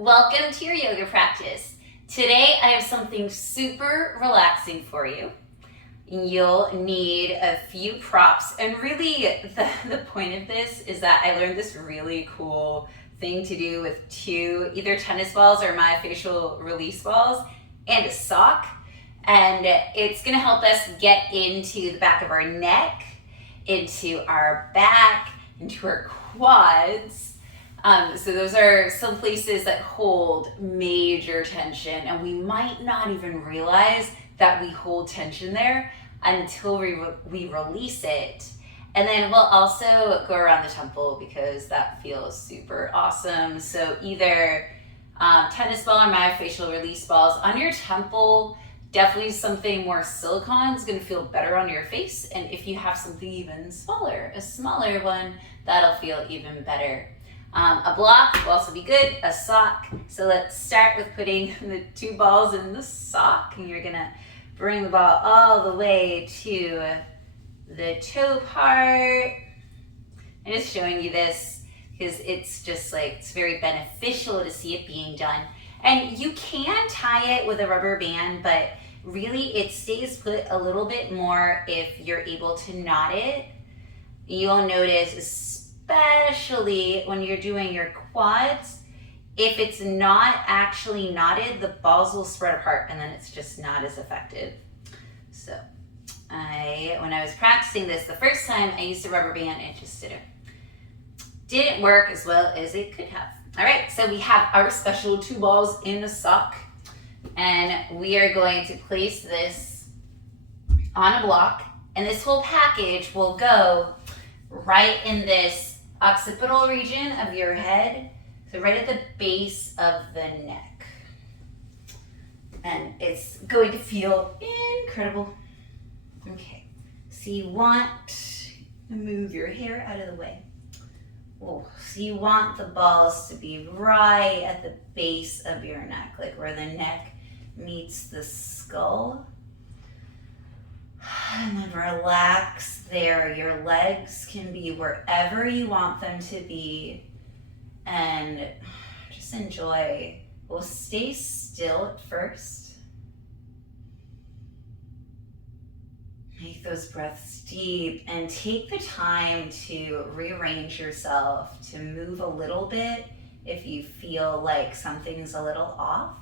Welcome to your yoga practice. Today I have something super relaxing for you. You'll need a few props, and really the point of this is that I learned this really cool thing to do with two either tennis balls or myofacial release balls and a sock, and it's going to help us get into the back of our neck, into our back, into our quads. So those are some places that hold major tension, and we might not even realize that we hold tension there until we release it. And then we'll also go around the temple because that feels super awesome. So either tennis ball or myofacial release balls on your temple. Definitely something more silicone is going to feel better on your face. And if you have something even smaller, a smaller one, that'll feel even better. A block will also be good, a sock. So let's start with putting the two balls in the sock. And you're gonna bring the ball all the way to the toe part. I'm just showing you this because it's just like, it's very beneficial to see it being done. And you can tie it with a rubber band, but really it stays put a little bit more if you're able to knot it. You'll notice, especially when you're doing your quads, if it's not actually knotted, the balls will spread apart and then it's just not as effective. So when I was practicing this the first time, I used a rubber band and it just didn't work as well as it could have. All right, so we have our special two balls in a sock, and we are going to place this on a block, and this whole package will go right in this occipital region of your head, so right at the base of the neck. And it's going to feel incredible. Okay, so you want to move your hair out of the way. Oh, so you want the balls to be right at the base of your neck, like where the neck meets the skull. And then relax there. Your legs can be wherever you want them to be. And just enjoy. We'll stay still at first. Make those breaths deep and take the time to rearrange yourself, to move a little bit if you feel like something's a little off.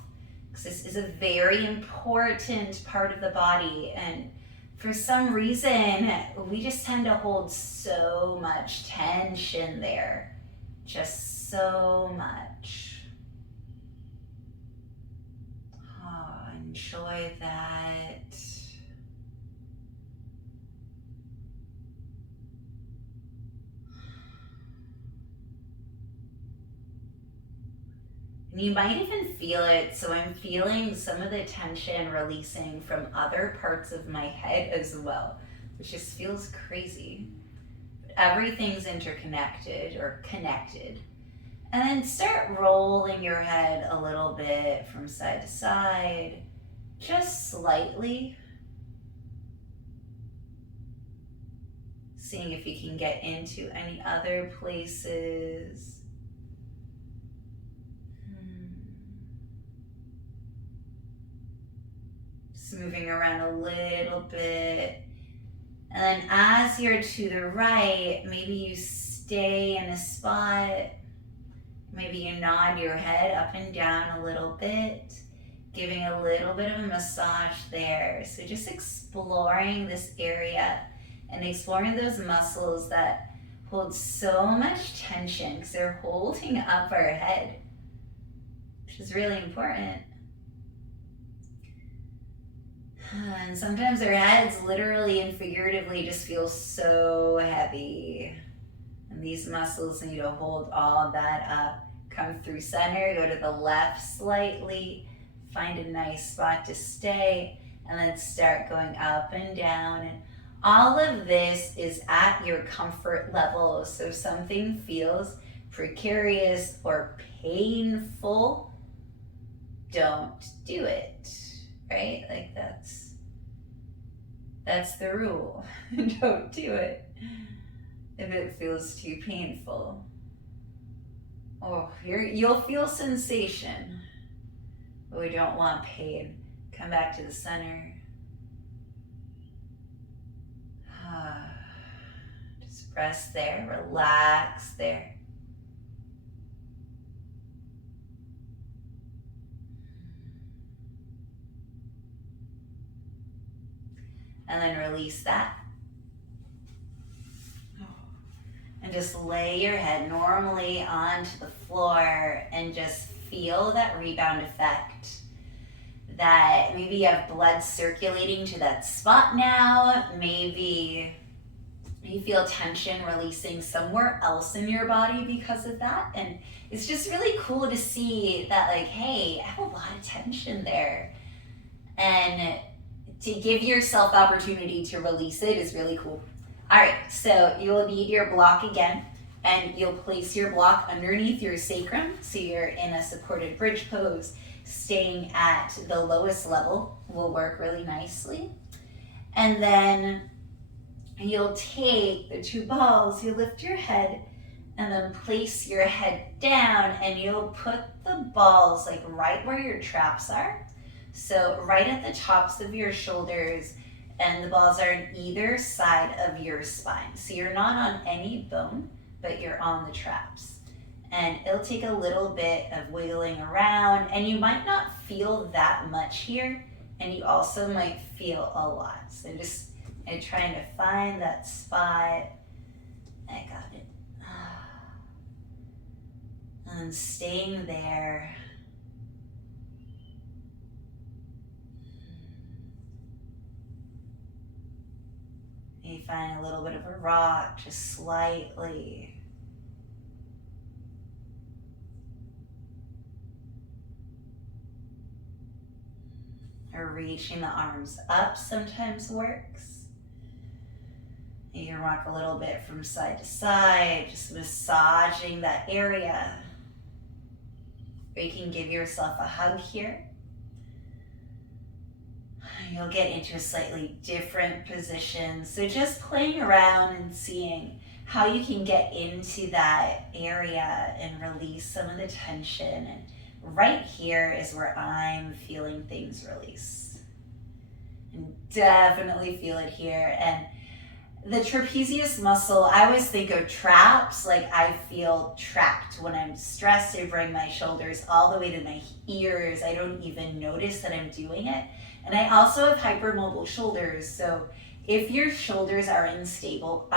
Because this is a very important part of the body, and for some reason, we just tend to hold so much tension there. Just so much. Oh, enjoy that. And you might even feel it, so I'm feeling some of the tension releasing from other parts of my head as well, which just feels crazy. But everything's interconnected or connected. And then start rolling your head a little bit from side to side, just slightly. Seeing if you can get into any other places. Moving around a little bit. And then as you're to the right, maybe you stay in a spot. Maybe you nod your head up and down a little bit, giving a little bit of a massage there. So just exploring this area and exploring those muscles that hold so much tension because they're holding up our head, which is really important. And sometimes our heads literally and figuratively just feel so heavy. And these muscles need to hold all that up. Come through center, go to the left slightly, find a nice spot to stay, and then start going up and down. And all of this is at your comfort level. So if something feels precarious or painful, don't do it. Right? Like that's the rule. Don't do it if it feels too painful. Oh, you'll feel sensation, but we don't want pain. Come back to the center. Just rest there, relax there. And then release that. And just lay your head normally onto the floor and just feel that rebound effect. That maybe you have blood circulating to that spot now. Maybe you feel tension releasing somewhere else in your body because of that. And it's just really cool to see that, like, hey, I have a lot of tension there. And to give yourself the opportunity to release it is really cool. All right, so you will need your block again, and you'll place your block underneath your sacrum, so you're in a supported bridge pose. Staying at the lowest level will work really nicely. And then you'll take the two balls, you lift your head, and then place your head down, and you'll put the balls like right where your traps are. So right at the tops of your shoulders, and the balls are on either side of your spine. So you're not on any bone, but you're on the traps. And it'll take a little bit of wiggling around, and you might not feel that much here, and you also might feel a lot. So just trying to find that spot. I got it. And staying there. You find a little bit of a rock, just slightly. Or reaching the arms up sometimes works. You can rock a little bit from side to side, just massaging that area. Or you can give yourself a hug here. You'll get into a slightly different position. So just playing around and seeing how you can get into that area and release some of the tension. And right here is where I'm feeling things release. And definitely feel it here. And the trapezius muscle, I always think of traps, like I feel trapped when I'm stressed. I bring my shoulders all the way to my ears. I don't even notice that I'm doing it. And I also have hypermobile shoulders, so if your shoulders are unstable,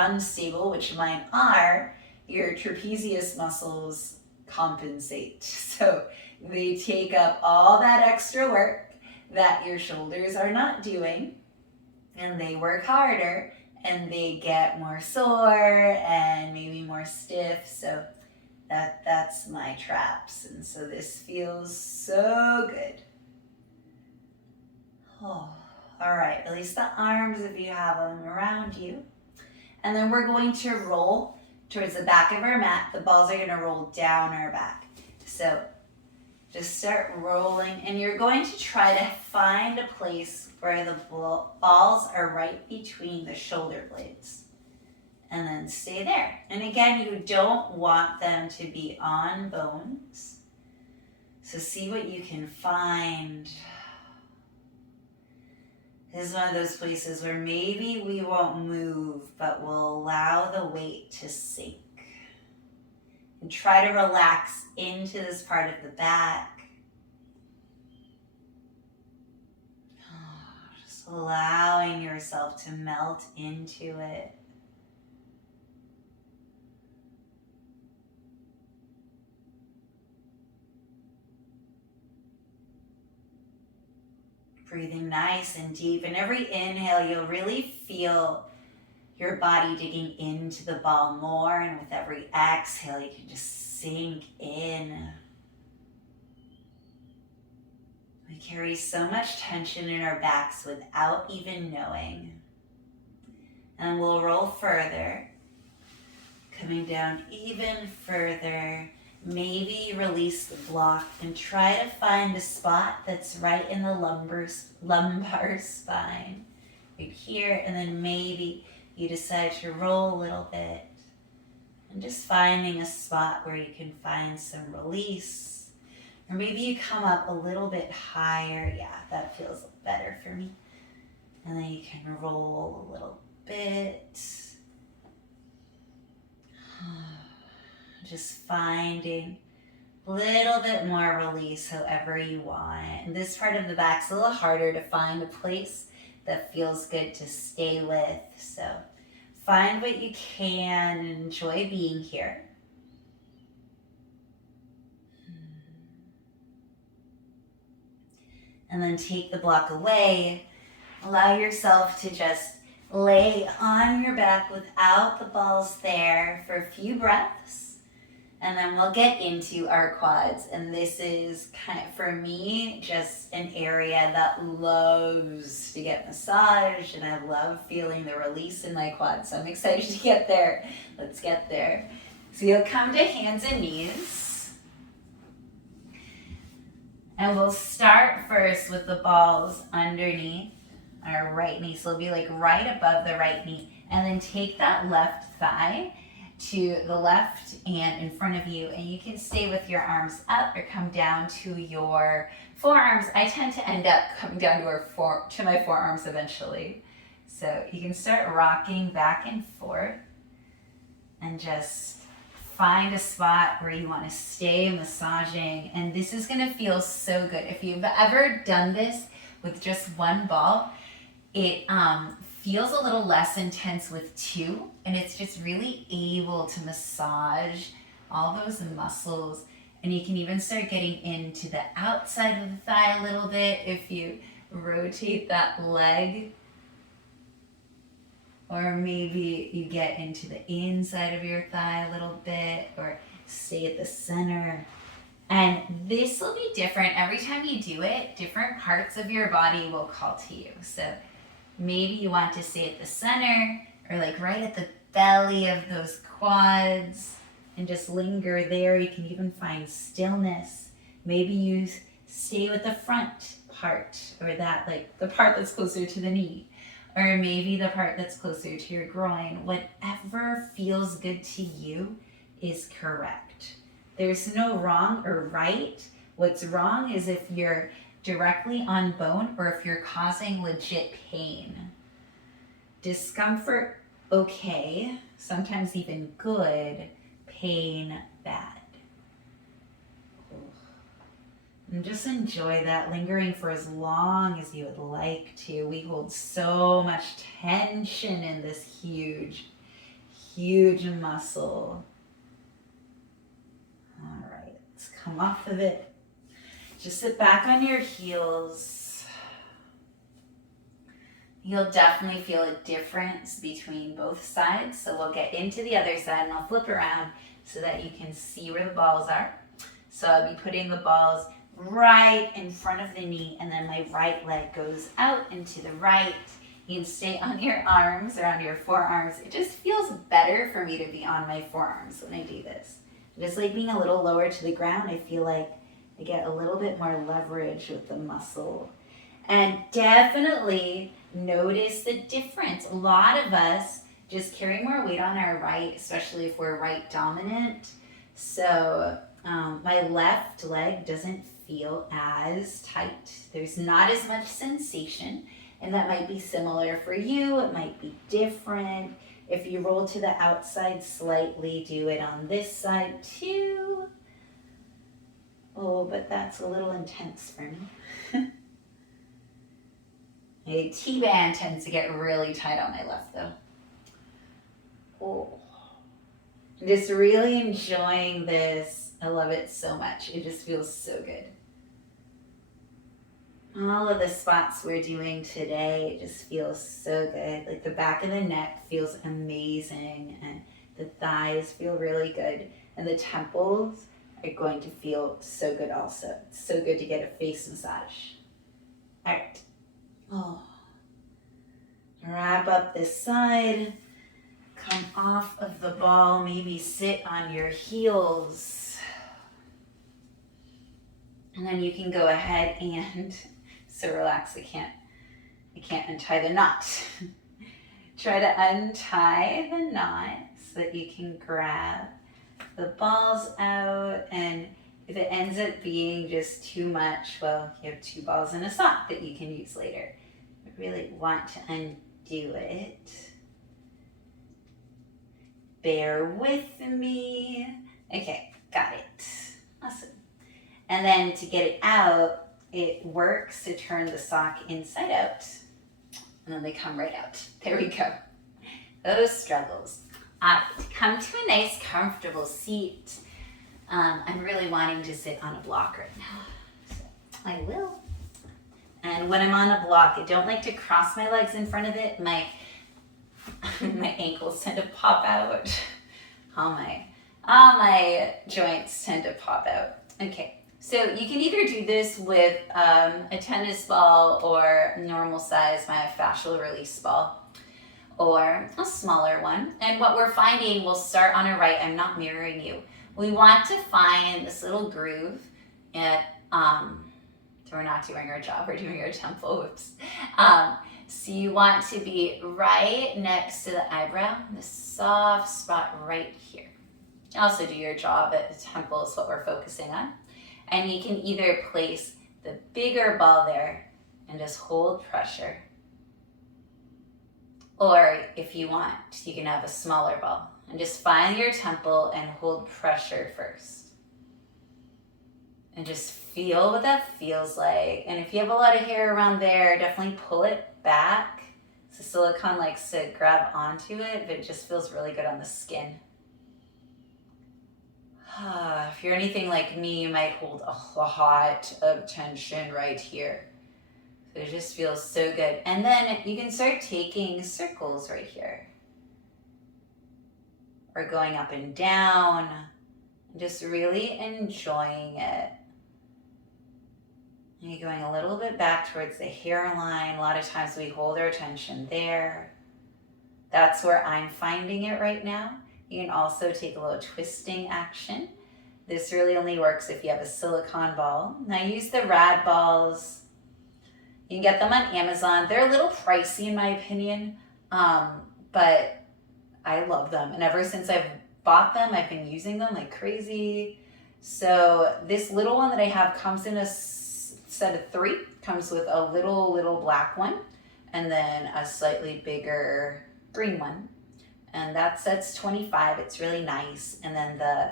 which mine are, your trapezius muscles compensate. So they take up all that extra work that your shoulders are not doing, and they work harder, and they get more sore and maybe more stiff. So that's my traps, and so this feels so good. Oh, all right, release the arms if you have them around you. And then we're going to roll towards the back of our mat. The balls are gonna roll down our back. So just start rolling, and you're going to try to find a place where the balls are right between the shoulder blades. And then stay there. And again, you don't want them to be on bones. So see what you can find. This is one of those places where maybe we won't move, but we'll allow the weight to sink. And try to relax into this part of the back. Just allowing yourself to melt into it. Breathing nice and deep. And every inhale, you'll really feel your body digging into the ball more. And with every exhale, you can just sink in. We carry so much tension in our backs without even knowing. And we'll roll further, coming down even further. Maybe release the block and try to find a spot that's right in the lumbar spine, right here. And then maybe you decide to roll a little bit And just finding a spot where you can find some release. Or maybe you come up a little bit higher. Yeah, that feels better for me. And then you can roll a little bit. Just finding a little bit more release however you want. And this part of the back's a little harder to find a place that feels good to stay with. So find what you can and enjoy being here. And then take the block away. Allow yourself to just lay on your back without the balls there for a few breaths. And then we'll get into our quads. And this is kind of, for me, just an area that loves to get massaged. And I love feeling the release in my quads. So I'm excited to get there. Let's get there. So you'll come to hands and knees. And we'll start first with the balls underneath our right knee. So it'll be like right above the right knee. And then take that left thigh to the left and in front of you, and you can stay with your arms up or come down to your forearms. I tend to end up coming down to my forearms eventually. So you can start rocking back and forth and just find a spot where you want to stay massaging. And this is going to feel so good. If you've ever done this with just one ball, it feels a little less intense with two, and it's just really able to massage all those muscles. And you can even start getting into the outside of the thigh a little bit if you rotate that leg, or maybe you get into the inside of your thigh a little bit, or stay at the center. And this will be different every time you do it. Different parts of your body will call to you. So maybe you want to stay at the center or like right at the belly of those quads and just linger there. You can even find stillness. Maybe you stay with the front part, or that, like the part that's closer to the knee, or maybe the part that's closer to your groin. Whatever feels good to you is correct. There's no wrong or right. What's wrong is if you're directly on bone or if you're causing legit pain. Discomfort, okay. Sometimes even good. Pain, bad. And just enjoy that, lingering for as long as you would like to. We hold so much tension in this huge, huge muscle. All right, let's come off of it. Just sit back on your heels. You'll definitely feel a difference between both sides. So we'll get into the other side and I'll flip around so that you can see where the balls are. So I'll be putting the balls right in front of the knee, and then my right leg goes out into the right. You can stay on your arms or on your forearms. It just feels better for me to be on my forearms when I do this. Just like being a little lower to the ground, I feel like I get a little bit more leverage with the muscle. And definitely notice the difference. A lot of us just carry more weight on our right, especially if we're right dominant. So my left leg doesn't feel as tight. There's not as much sensation, and that might be similar for you. It might be different. If you roll to the outside slightly, do it on this side too. Oh, but that's a little intense for me. A T-band tends to get really tight on my left though. Oh, I'm just really enjoying this. I love it so much. It just feels so good. All of the spots we're doing today just feels so good. Like the back of the neck feels amazing, and the thighs feel really good, and the temples are going to feel so good also. It's so good to get a face massage. All right. Oh. Wrap up this side. Come off of the ball. Maybe sit on your heels. And then you can go ahead and, so relax, I can't untie the knot. Try to untie the knots. so that you can grab the balls out, and if it ends up being just too much, well, you have 2 balls in a sock that you can use later. I really want to undo it. Bear with me. Okay, got it. Awesome. And then to get it out, it works to turn the sock inside out, and then they come right out. There we go. Those struggles. Come to a nice, comfortable seat. I'm really wanting to sit on a block right now, so I will. And when I'm on a block, I don't like to cross my legs in front of it. My ankles tend to pop out. All my joints tend to pop out. Okay, so you can either do this with a tennis ball or normal size myofacial release ball, or a smaller one. And what we're finding, we'll start on our right. I'm not mirroring you. We want to find this little groove at, so we're not doing our jaw, we're doing our temple, whoops. So you want to be right next to the eyebrow, the soft spot right here. Also do your jaw, but the temple is what we're focusing on. And you can either place the bigger ball there and just hold pressure. Or if you want, you can have a smaller ball and just find your temple and hold pressure first. And just feel what that feels like. And if you have a lot of hair around there, definitely pull it back. So silicone likes to grab onto it, but it just feels really good on the skin. If you're anything like me, you might hold a lot of tension right here. So it just feels so good. And then you can start taking circles right here. Or going up and down. And just really enjoying it. And you're going a little bit back towards the hairline. A lot of times we hold our tension there. That's where I'm finding it right now. You can also take a little twisting action. This really only works if you have a silicone ball. Now use the rad balls. You can get them on Amazon. They're a little pricey in my opinion, but I love them. And ever since I've bought them, I've been using them like crazy. So this little one that I have comes in a set of 3. Comes with a little black one and then a slightly bigger green one. And that set's $25. It's really nice. And then the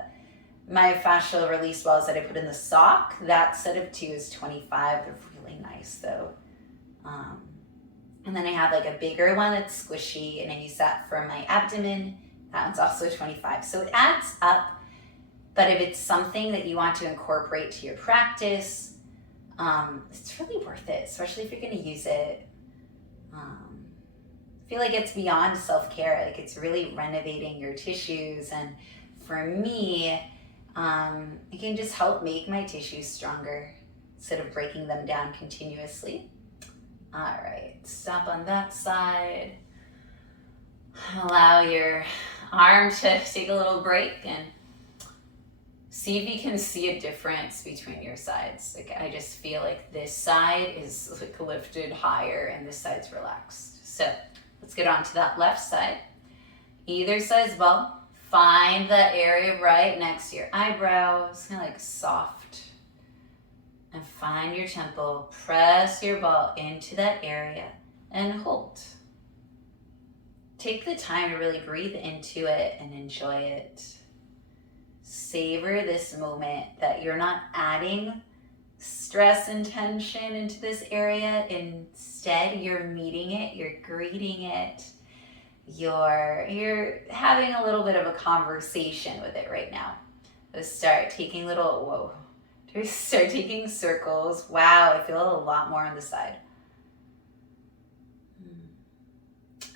myofascial release balls that I put in the sock, that set of 2 is $25. They're really nice though. And then I have like a bigger one that's squishy, and I use that for my abdomen. That one's also $25. So it adds up, but if it's something that you want to incorporate to your practice, it's really worth it, especially if you're going to use it. I feel like it's beyond self-care. Like it's really renovating your tissues, and for me, it can just help make my tissues stronger instead of breaking them down continuously. All right, stop on that side. Allow your arm to take a little break and see if you can see a difference between your sides. Like I just feel like this side is like lifted higher and this side's relaxed. So let's get on to that left side. Either side's ball. Find the area right next to your eyebrows, kind of like soft. And find your temple. Press your ball into that area and hold. Take the time to really breathe into it and enjoy it. Savor this moment that you're not adding stress and tension into this area. Instead, you're meeting it, you're greeting it. You're having a little bit of a conversation with it right now. Just start taking start taking circles. Wow, I feel a lot more on the side.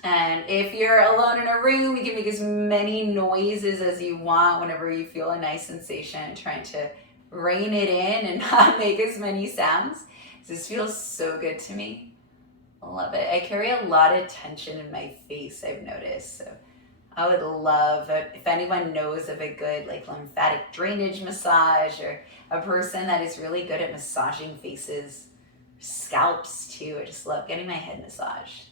And if you're alone in a room, you can make as many noises as you want whenever you feel a nice sensation, trying to rein it in and not make as many sounds. This feels so good to me. I love it. I carry a lot of tension in my face, I've noticed. So I would love, if anyone knows of a good like lymphatic drainage massage, or a person that is really good at massaging faces, scalps too. I just love getting my head massaged.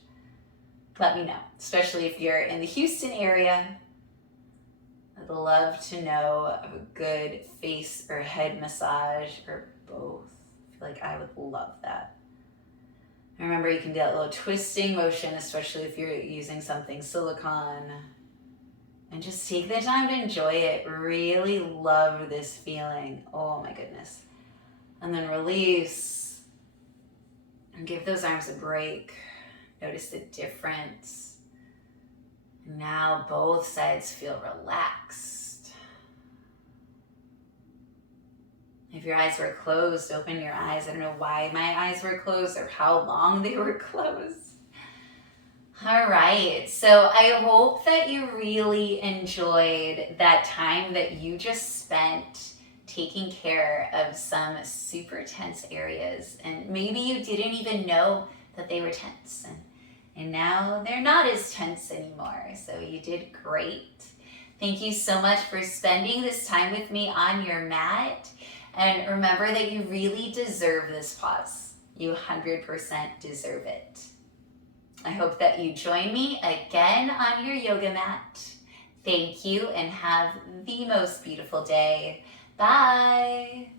Let me know, especially if you're in the Houston area. I'd love to know of a good face or head massage or both. I feel like I would love that. And remember, you can do that little twisting motion, especially if you're using something silicone. And just take the time to enjoy it. Really love this feeling. Oh my goodness. And then release. And give those arms a break. Notice the difference. And now both sides feel relaxed. If your eyes were closed, open your eyes. I don't know why my eyes were closed or how long they were closed. All right, so I hope that you really enjoyed that time that you just spent taking care of some super tense areas. And maybe you didn't even know that they were tense. And now they're not as tense anymore. So you did great. Thank you so much for spending this time with me on your mat. And remember that you really deserve this pause. You 100% deserve it. I hope that you join me again on your yoga mat. Thank you and have the most beautiful day. Bye.